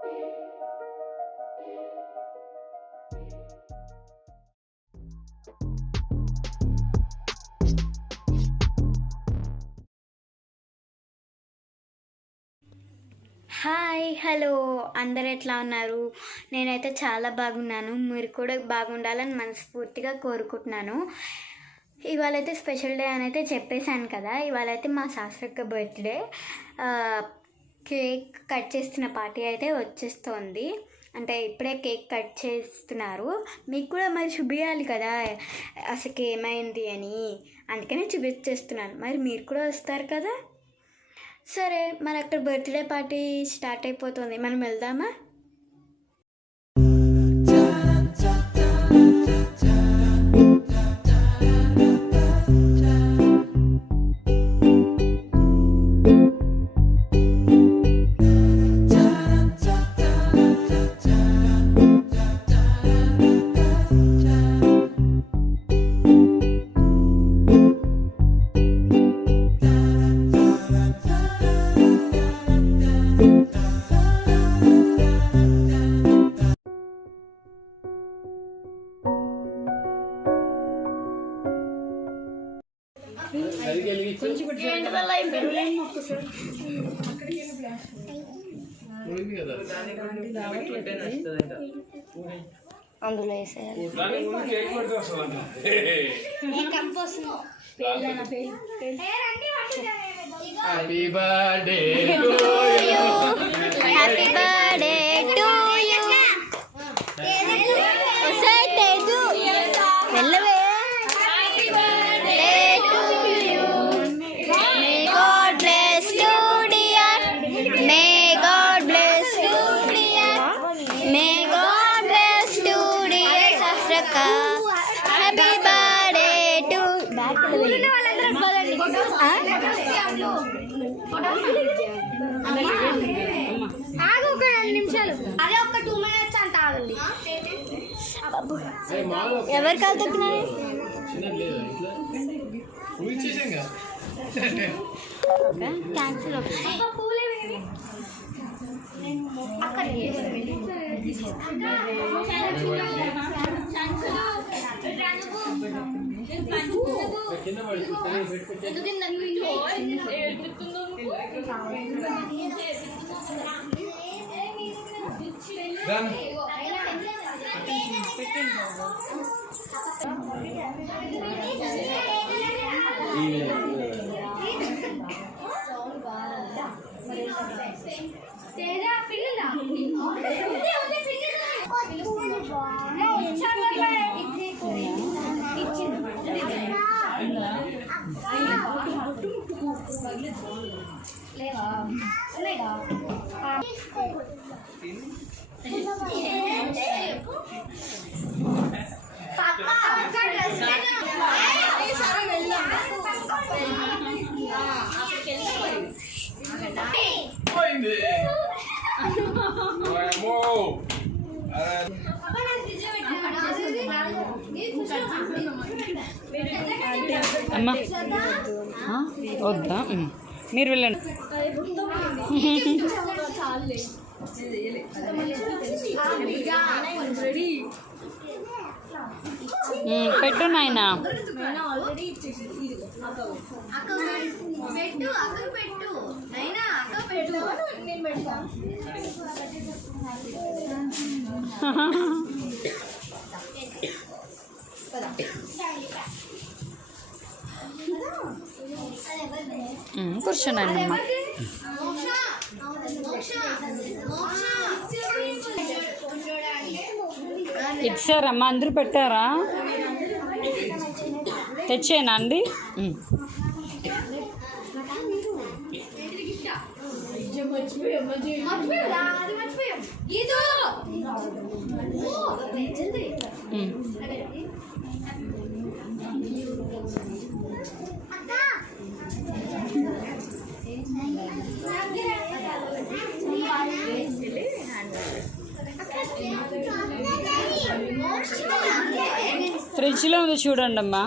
Hi, hello, అందరు ఎట్లా ఉన్నారు? నేనైతే చాలా బాగున్నాను. మీరు కూడా బాగుండాలని మనస్ఫూర్తిగా కోరుకుంటున్నాను. ఇవాళైతే స్పెషల్ డే అని అయితే చెప్పేశాను కదా. ఇవాళైతే మా శాస్త్రక్క బర్త్డే. కేక్ కట్ చేస్తున్న పార్టీ అయితే వచ్చేస్తోంది. అంటే ఇప్పుడే కేక్ కట్ చేస్తున్నారు. మీకు కూడా మరి చూపించాలి కదా అసలు ఏమైంది అని, అందుకనే చూపించేస్తున్నాను. మరి మీరు కూడా వస్తారు కదా. సరే, మరి అక్కడ బర్త్డే పార్టీ స్టార్ట్ అయిపోతుంది, మనం వెళ్దామా? అందులో వేసేయాలి. Happy birthday to you, happy birthday to you. సై తేజు వెళ్ళవే. Happy birthday to you, may God bless you dear, may God bless you dear, may God bless you dear శాస్త్రక్క. హ్యాపీ బర్త్డే టు ఆగు ఒక 2 నిమిషాలు. అదే ఒక 2 minutes అంత ఆగండి. ఎవరు కాలు తప్పినారు? క్యాన్సిల్. అమ్మా వద్దా, మీరు వెళ్ళండి. పెట్టు నాయనా. కూర్చోనండి అమ్మా. ఇచ్చారమ్మా, అందరూ పెట్టారా? తెచ్చేనా అండి? ఫ్రిడ్జ్లో ఉంది చూడండి అమ్మా.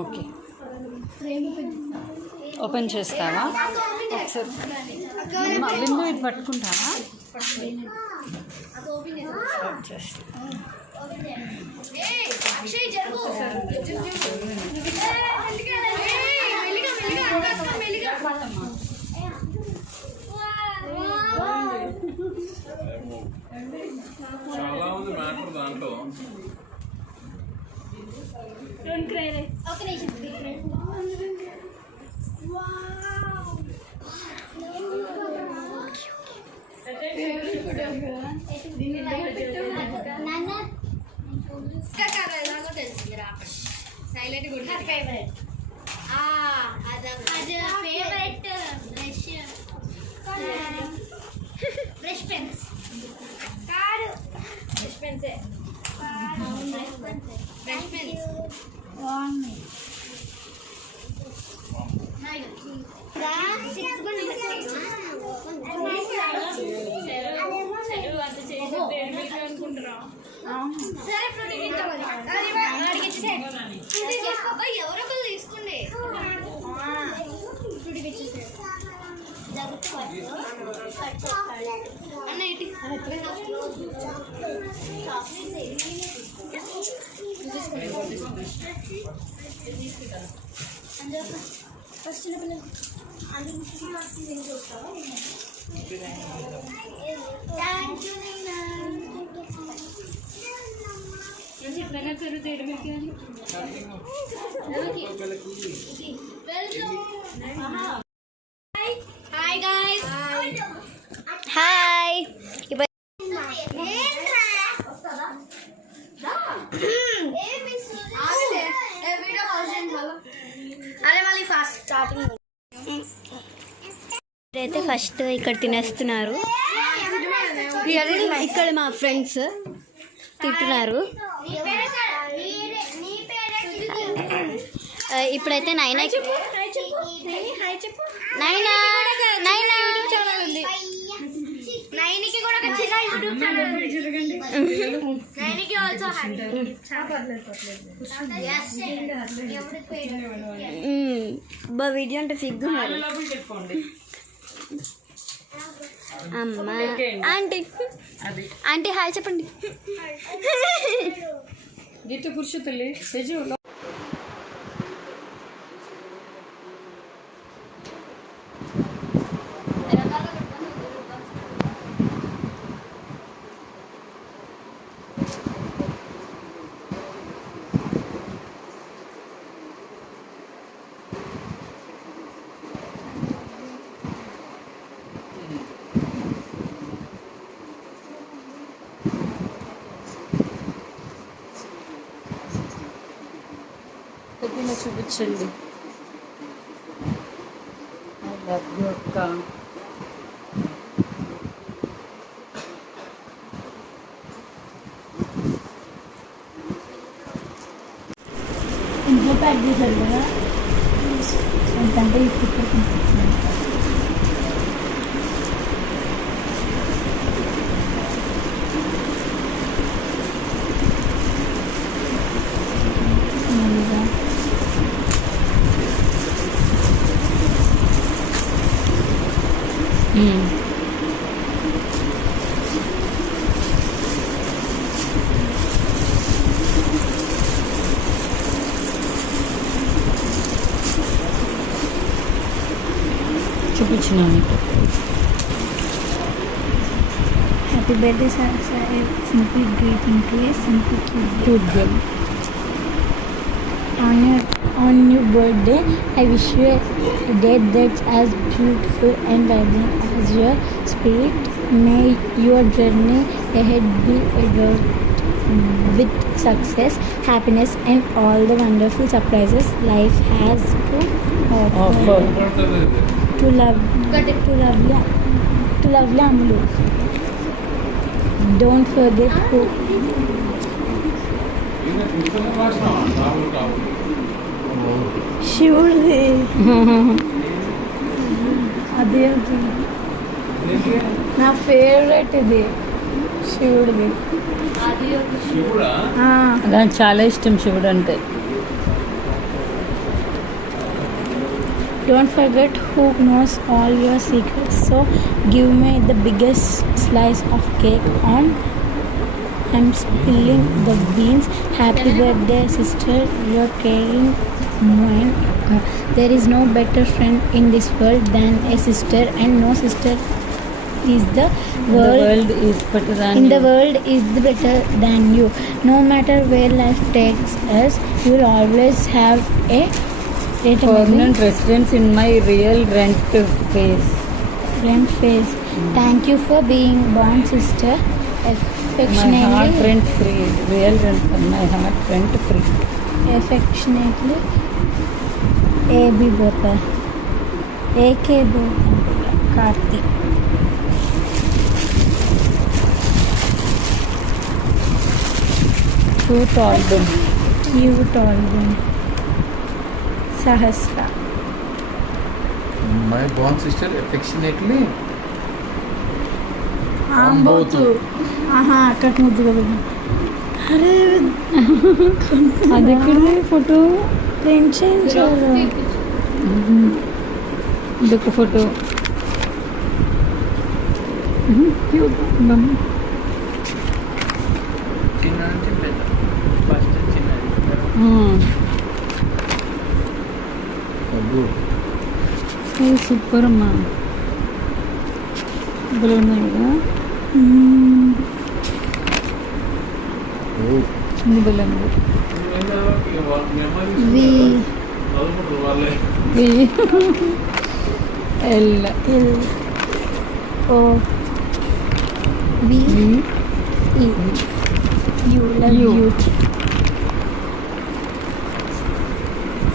ఓకే, ఓపెన్ చేస్తావా ఒకసారి? బిందు ఇది పట్టుకుంటావా? చాలా ఉంది మ్యాటర్ దాంట్లో. Silent good favourite favourite brush pens కాదు బ్రష్ పెన్సే బ్రష్ పెన్స్ ఎవరొకరు తీసుకోండి అన్న ఇటు ఫస్ట్ చిన్నపిల్లలు హాయ్ గాయ్స్ హాయ్. ఇప్పుడు అదే మళ్ళీ ఫాస్ట్ స్టార్టింగ్ అయితే ఫస్ట్ ఇక్కడ తినేస్తున్నారు. ఇక్కడ మా ఫ్రెండ్స్ తింటున్నారు. ఇప్పుడైతే నైనా నైనా నైనా నైనికి కూడా ఒక చిన్న యూట్యూబ్ ఛానల్ నైనికి ఆల్సో బా వీడియో అంటే సిగ్గున్నారు. అమ్మ ఆంటీ ఆంటీ హాయ్ చెప్పండి. గీత కూర్చో తల్లి. తేజు పెట్టిన చూపించండి. ఐ లవ్ యూ అక్క. ఇంట్లో ప్యాక్ చేశారు కదా, ఎంతంటే ఇప్పుడు చూపించినాను. Happy birthday sir. Simple greeting to a simple cute girl. On your birthday, I wish you a day that's as beautiful and vibrant as your spirit. May your journey ahead be adorned with success, happiness, and all the wonderful surprises life has to offer. To lovely Amulu. Don't forget to శివుడిది అదే నా favourite ఇది శివుడిది. అది ఒక శివుడా? నాకు చాలా ఇష్టం శివుడు అంటే. Don't forget who knows all your secrets. So give me the biggest slice of cake on. I'm spilling the beans. Happy birthday, sister. You're caring mind. There is no better friend in this world than a sister, and no sister is the The world. world is better than In the you. world is better than you. No matter where life takes us, you'll always have a Permanent residence in my real rent face. friend face. Thank you for being born, sister. My heart Affectionately, rent free. Real rent. My heart rent free. affectionately, AB Bota, AK Bota, Karthi. Cute album. Cute album. Sahasra. My born sister affectionately. Ambotu. ఆహా అక్కడికి ముద్దుగా పెట్టు. అరే అది ఎక్కడిది photo? Print చేయించారు. ఇదొక photo. Cute. చిన్న అంటే పెద్ద. ఫస్ట్ చిన్నది. అబ్బో. సూపర్ అమ్మా. ఇప్పుడు ఉన్నాయి కదా. ఓ. చిన్న బెల్లం. వి వాళ్ళే ఎల్ ఎల్ ఓ వి ఈ you love You. You.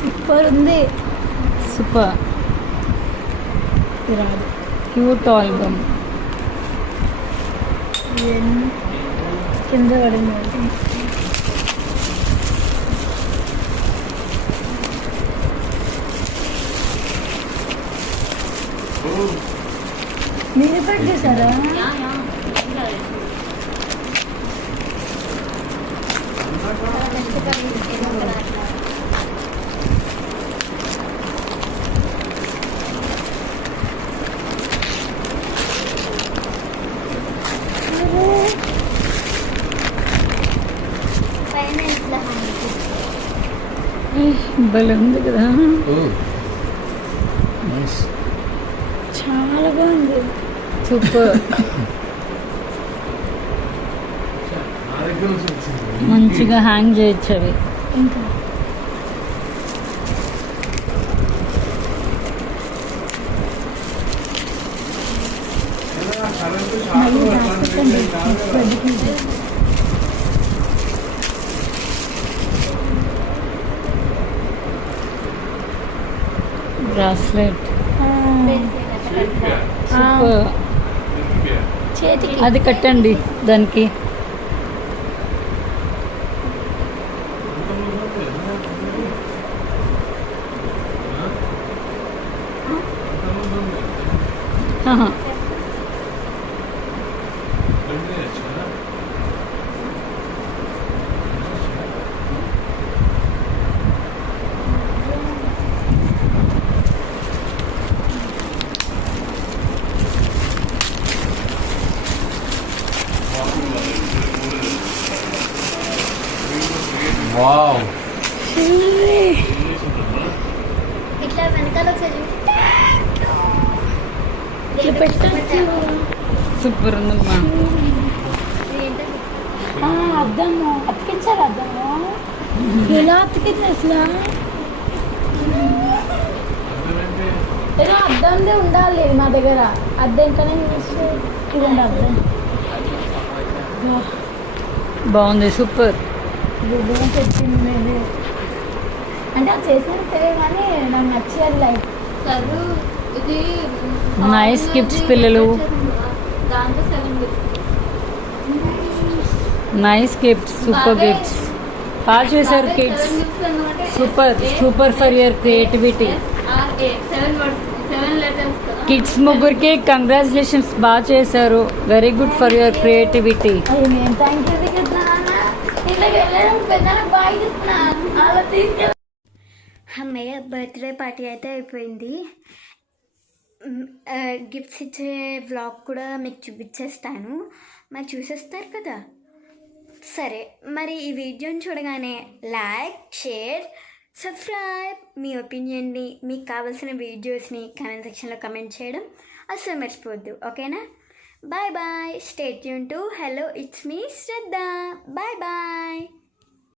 Super ఉంది. సూపర్. ఇది రాదు. Cute album. ఇవన్నీ కింద పడింది. మీరు ఎఫెక్ట్ చేశారా? పైన ఇట్లా భలే ఉంది కదా. ఓ. నైస్. చాలా బాగుంది. సూపర్. నా దగ్గర నుంచి వచ్చింది. మంచిగా హ్యాంగ్ చేయొచ్చు అవి. ఇంకా కరెంటు మళ్ళీ షాక్ దాచుకోండి. బయటికి. బ్రాస్లెట్. ఆ, సూపర్. చేతికి అది కట్టండి దానికి. ఆహా. వావ్. ఇట్లా వెనకాల ఒకసారి ఇట్లా పెట్టచ్చు. సూపర్ ఉందమ్మా. అద్దము అతికించారు. అద్దము ఎలా అతికింది అసలు? ఏదో అద్దందే ఉండాలి మా దగ్గర. అద్దం కానీ చూస్తే ఇదండి అద్దం. బాగుంది. సూపర్. గుడ్డుగా పెట్టింది ఇది. అంటే అది చేసినది తెలియదు కానీ నాకు నచ్చేది లైక్ చదువు ఇది Nice gifts, పిల్లలు. దాంతో 7 gifts. Nice gifts. Super gifts. బాగా చేశారు kids. Super. Super for your creativity. 7 words, 7 letters. Kids ముగ్గురికి కంగ్రాచులేషన్స్, బాగా చేశారు. Very good for your creativity. అయ్యో నేను థ్యాంక్ యూ చెప్తున్నా. ఇట్లా వెళ్ళడం పెద్ద బాయ్ చెప్తున్నా అలా తీసుకెళ్ళి. అమ్మయ్య బర్త్డే పార్టీ అయితే అయిపోయింది. గిఫ్ట్స్ ఇచ్చే వ్లాగ్ కూడా మీకు చూపించేస్తాను, మరి చూసేస్తారు కదా. సరే, మరి ఈ వీడియోని చూడగానే లైక్, షేర్, సబ్స్క్రైబ్, మీ ఒపీనియన్ని, మీకు కావాల్సిన వీడియోస్ని కామెంట్ సెక్షన్లో కమెంట్ చేయడం అస్సలు మర్చిపోవద్దు. ఓకేనా? Bye bye. Stay tune to hello it's me Shraddha. Bye bye.